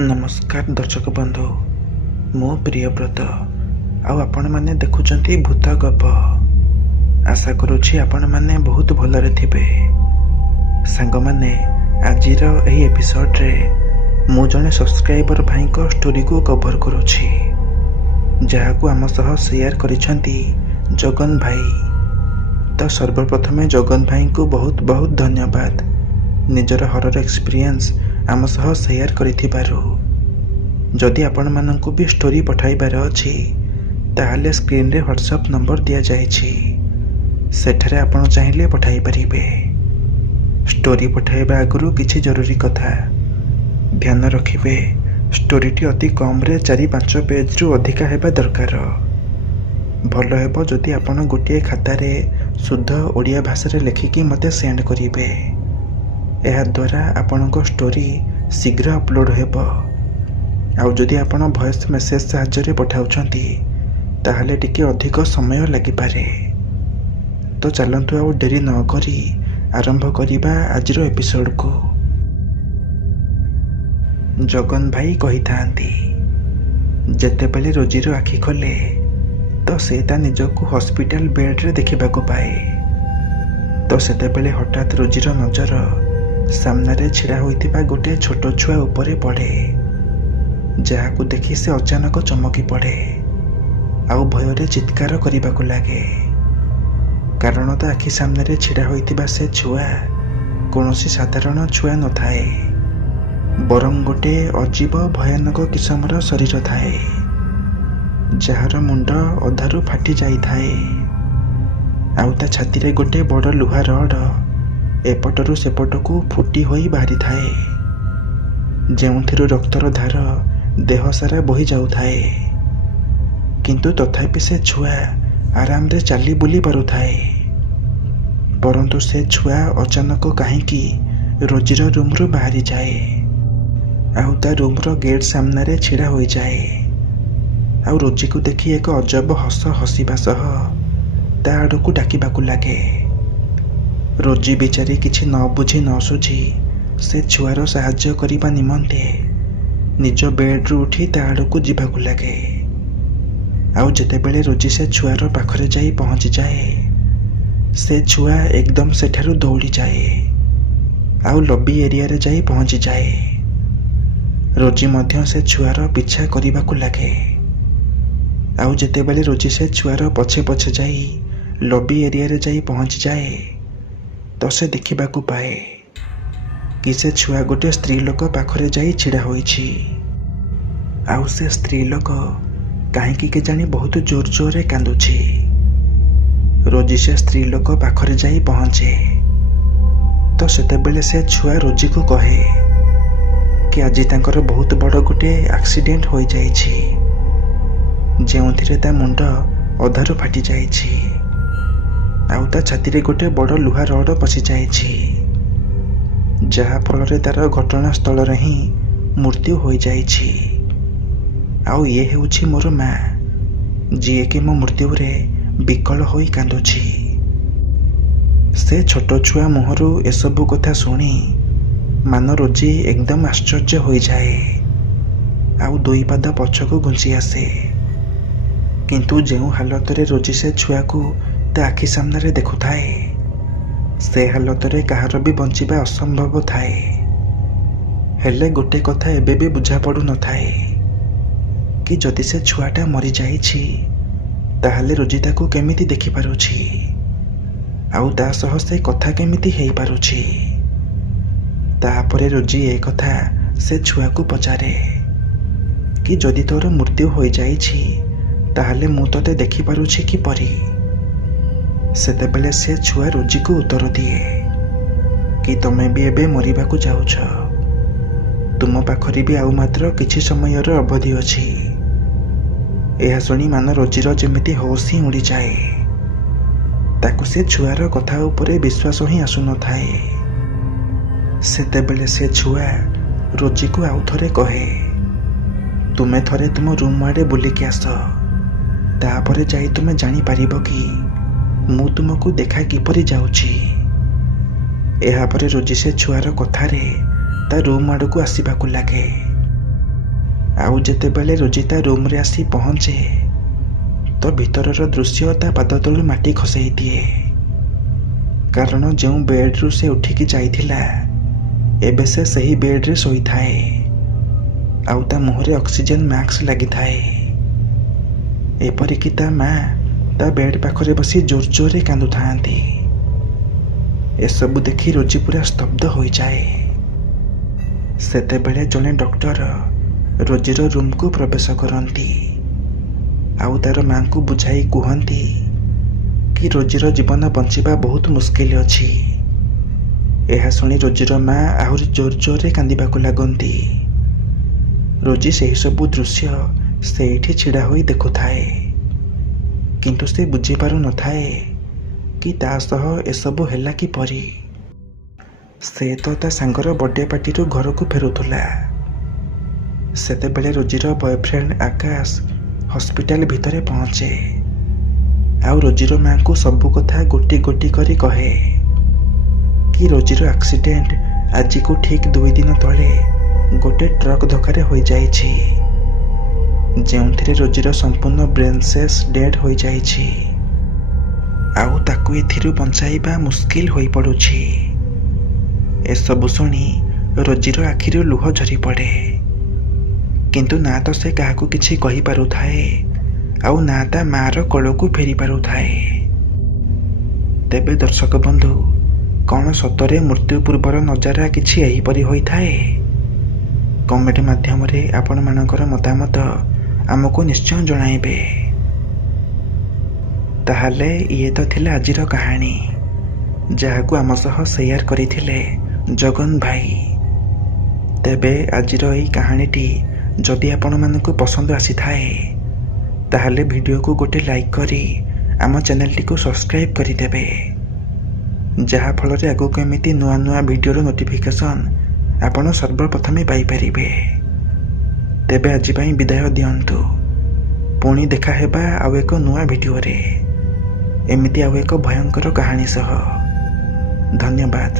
नमस्कार दर्शक बंधु मो प्रियव्रत आपण मैंने देखुंट भूत गप। आशा करुछि आपण मैंने बहुत भलरे थिबे। सांग माने आजिर एही एपिसोड रे मु जने सब्सक्राइबर भाई को स्टोरी को कवर करुछि जहाकू आम सह शेयर करिसेंती जगन भाई। तो सर्वप्रथमे जगन भाई को बहुत बहुत धन्यवाद निजर हरर एक्सपीरियंस आम सह शेयर करिथिबारु। जदि आपण माननकु भी स्टोरी पठाइबार अछि ताहाले स्क्रीन रे व्हाट्सएप नंबर दिया जायछि, सेठारे आपण चाहिले पठाइ परिबे। स्टोरी पठाइबा आगुरु किछि जरूरी कथा ध्यान रखिबे। स्टोरीटी अति कम रे 4-5 पेज रु अधिका हेबा दरकार। भलो हेबो जदि आपण गोटिए खाता रे शुद्ध ओडिया भाषा रे लिखिकी मते सेंड करिबे। एहा द्वारा आपणको स्टोरी शीघ्र अपलोड हेबो। आउ जदि आपण वॉइस मेसेज साहाय्य पठाउछंती ताहाले टिके अधिक समय लागि पारे। तो चलंतु आउ देरी न करी आरंभ करिबा आजिरो एपिसोड को। जगन भाई कही थांती जेतेबेले रोजीरो आखि खोले तो से ता निजको हॉस्पिटल बेड रे देखिबाको पाए। तो सेतेबेले हठात रोजीरो नजर सामने छिड़ा होइतिबा गोटे छोट छुआ उपरे पड़े, जहाकू देखि से अचानक चमकी पड़े आउ भୟରେ चित्कार करिबाकू लागे। कारण तो आखि सामने छिड़ा होइतिबा से छुआ कौनसी साधारण छुआ न थाए, बरं गोटे अजीब भयानक किस्मर शरीर थाए जार मुंड अधारू फाटी जाई थाए। आउ ता छाती रे गोटे बड़ लुहा रड एपटरू सेपटकू फुटी होई बाहरी थाए, जेउथिरु रक्तर धार देह सारा बही जाउथाए। किंतु तथापि से छुआ आराम रे चाली बुली पारुथाए। परंतु से छुआ अचानक काहींकी रोजीर रूम रु बाहरी जाए आउ ता रूम रो गेट सामने रे छिड़ा होई जाए। आउ रोजी को देखि एक अजब हस हसिबा सह ता आडकू डाकिबाकू लागे। रोजी बेचारी किछि न बुझी न सुझी से छुआर साहाय्य करिबा निमंते निज बेड रु उठी ता आडकू जिबाकू लागे। आउ जेतेबेले रोजी से छुआर पाखरे जाई पहुंची जाए से छुआ एकदम सेठारु दौड़ी जाए आउ लॉबी एरिया रे जाई पहुंची जाए। रोजी मध्य से छुआर पीछा करिबाकू लागे। आउ जेतेबेले रोजी से छुआर पछे पछे जाई लॉबी एरिया रे जाई पहुंची जाए तो से देखिबाकू पाए कि से छुआ गोटे स्त्री लोक पाखरे जाई छिड़ा होईछि। आउ से स्त्री लोक काहींकी के जानी बहुत जोर जोर रे कांदुछि। रोजी से स्त्री लोक पाखरे जाई पहुंचे तो सेतेबेले से छुआ रोजी को कहे कि आज तांकर बहुत बड़ गोटे एक्सीडेंट होई जाईछि, जेउथिरे ता मुंड अधारू फाटी जाईछि आउ ता छाती रे गोटे बड़ लुहा रड पसी जाईछि, जहा फल तार घटना स्थल रे ही मृत्यु हो जाईछि। आउ ये हेउछि मोर माँ जीए कि मो मृत्यु रे विकल होई कांदुछि। से छोट छुआ मुहरु एसबु कथा सुनी मान रोजी एकदम आश्चर्य हो जाए आउ दुई पाद पछकू घुंची आसे। किंतु जेउ हालत रे रोजी से छुआ को ता आखि सामने रे देखुथाए से हालत रे कहार भी बंचिबा असंभव थाए। हेले गोटे कथा एबे भी बुझा पड़ू न थाए कि जदि से छुआटा मरी जाईछि ताहाले रोजी ताकू केमिति देखि पारुछि आउ ता सह से कथा केमिति हेई पारुछि। तापरे रोजी ए कथा से छुआ को पचारे कि जदि तोर मृत्यु हो जाईछि ताहाले मु तते देखि पारुछि कि परी। सेतेबेले से छुआ रोजी को उत्तर दिए कि तमे भी एबे मरिबाकू जाउछ, तुम पाखरी भी आउ मात्र किछि समयर अवधि अछि। एहा सुनी मान रोजीर जेमिति होश ही उड़ी जाए। ताकू से छुआर कथा उपरे विश्वास ही आसु न थाए। सेतेबेले से छुआ रोजी को आउ थरे कहे तुमे थरे तुम रूम आड़े बुलिकी आस, तापरे जाई तुमे जानी पारिबो कि मु तुमको देखा किपरि जाउछि। एहा परे रोजी से छुआर कथारे ता रूम आड़कू आसबाकू लगे। ଆଉ ଯେତେବେଳେ ରୋଜି ତା ରୁମ୍ରେ ଆସି ପହଞ୍ଚେ ତ ଭିତରର ଦୃଶ୍ୟ ତା ପାଦ ତଳୁ ମାଟି ଖସେଇ ଦିଏ। କାରଣ ଯେଉଁ ବେଡ୍ରୁ ସେ ଉଠିକି ଯାଇଥିଲା ଏବେ ସେ ସେହି ବେଡ୍ରେ ଶୋଇଥାଏ ଆଉ ତା ମୁହଁରେ ଅକ୍ସିଜେନ୍ ମାସ୍କ ଲାଗିଥାଏ। ଏପରିକି ତା ମା ତା ବେଡ୍ ପାଖରେ ବସି ଜୋର ଜୋରରେ କାନ୍ଦୁଥାନ୍ତି। ଏସବୁ ଦେଖି ରୋଜି ପୁରା ସ୍ତବ୍ଧ ହୋଇଯାଏ। ସେତେବେଳେ ଜଣେ ଡକ୍ଟର ରୋଜିର ରୁମ୍କୁ ପ୍ରବେଶ କରନ୍ତି ଆଉ ତାର ମାଙ୍କୁ ବୁଝାଇ କୁହନ୍ତି କି ରୋଜିର ଜୀବନ ବଞ୍ଚିବା ବହୁତ ମୁସ୍କିଲ ଅଛି। ଏହା ଶୁଣି ରୋଜିର ମା ଆହୁରି ଜୋର ଜୋରରେ କାନ୍ଦିବାକୁ ଲାଗନ୍ତି। ରୋଜି ସେହି ସବୁ ଦୃଶ୍ୟ ସେଇଠି ଛିଡ଼ା ହୋଇ ଦେଖୁଥାଏ, କିନ୍ତୁ ସେ ବୁଝିପାରୁନଥାଏ କି ତା ସହ ଏସବୁ ହେଲା କିପରି। ସେ ତ ତା ସାଙ୍ଗର ବର୍ଥଡେ ପାର୍ଟିରୁ ଘରକୁ ଫେରୁଥିଲା। ସେତେବେଳେ ରୋଜିର ବୟଫ୍ରେଣ୍ଡ ଆକାଶ ହସ୍ପିଟାଲ ଭିତରେ ପହଞ୍ଚେ ଆଉ ରୋଜିର ମାଙ୍କୁ ସବୁ କଥା ଗୋଟି ଗୋଟି କରି କହେ କି ରୋଜିର ଆକ୍ସିଡେଣ୍ଟ ଆଜିକୁ ଠିକ୍ 2 ଦିନ ତଳେ ଗୋଟେ ଟ୍ରକ୍ ଧକ୍କାରେ ହୋଇଯାଇଛି, ଯେଉଁଥିରେ ରୋଜିର ସମ୍ପୂର୍ଣ୍ଣ ବ୍ରେନ୍ ସେଲ୍ସ ଡେଡ୍ ହୋଇଯାଇଛି ଆଉ ତାକୁ ଏଥିରୁ ବଞ୍ଚାଇବା ମୁସ୍କିଲ ହୋଇପଡ଼ୁଛି। ଏସବୁ ଶୁଣି ରୋଜିର ଆଖିରୁ ଲୁହ ଝରିପଡ଼େ, କିନ୍ତୁ ନା ତ ସେ କାହାକୁ କିଛି କହିପାରୁଥାଏ ଆଉ ନା ତା ମାଆର କୋଳକୁ ଫେରି ପାରୁଥାଏ। ତେବେ ଦର୍ଶକ ବନ୍ଧୁ, କ'ଣ ସତରେ ମୃତ୍ୟୁ ପୂର୍ବର ନଜାରା କିଛି ଏହିପରି ହୋଇଥାଏ? କମେଣ୍ଟ ମାଧ୍ୟମରେ ଆପଣମାନଙ୍କର ମତାମତ ଆମକୁ ନିଶ୍ଚୟ ଜଣାଇବେ। ତାହେଲେ ଇଏ ତ ଥିଲା ଆଜିର କାହାଣୀ, ଯାହାକୁ ଆମ ସହ ସେୟାର କରିଥିଲେ ଜଗନ ଭାଇ। ତେବେ ଆଜିର ଏହି କାହାଣୀଟି ଯଦି ଆପଣମାନଙ୍କୁ ପସନ୍ଦ ଆସିଥାଏ ତାହେଲେ ଭିଡ଼ିଓକୁ ଗୋଟେ ଲାଇକ୍ କରି ଆମ ଚ୍ୟାନେଲଟିକୁ ସବସ୍କ୍ରାଇବ୍ କରିଦେବେ, ଯାହାଫଳରେ ଆଗକୁ ଏମିତି ନୂଆ ନୂଆ ଭିଡ଼ିଓର ନୋଟିଫିକେସନ୍ ଆପଣ ସର୍ବପ୍ରଥମେ ପାଇପାରିବେ। ତେବେ ଆଜି ପାଇଁ ବିଦାୟ ଦିଅନ୍ତୁ। ପୁଣି ଦେଖା ହେବା ଆଉ ଏକ ନୂଆ ଭିଡ଼ିଓରେ ଏମିତି ଆଉ ଏକ ଭୟଙ୍କର କାହାଣୀ ସହ। ଧନ୍ୟବାଦ।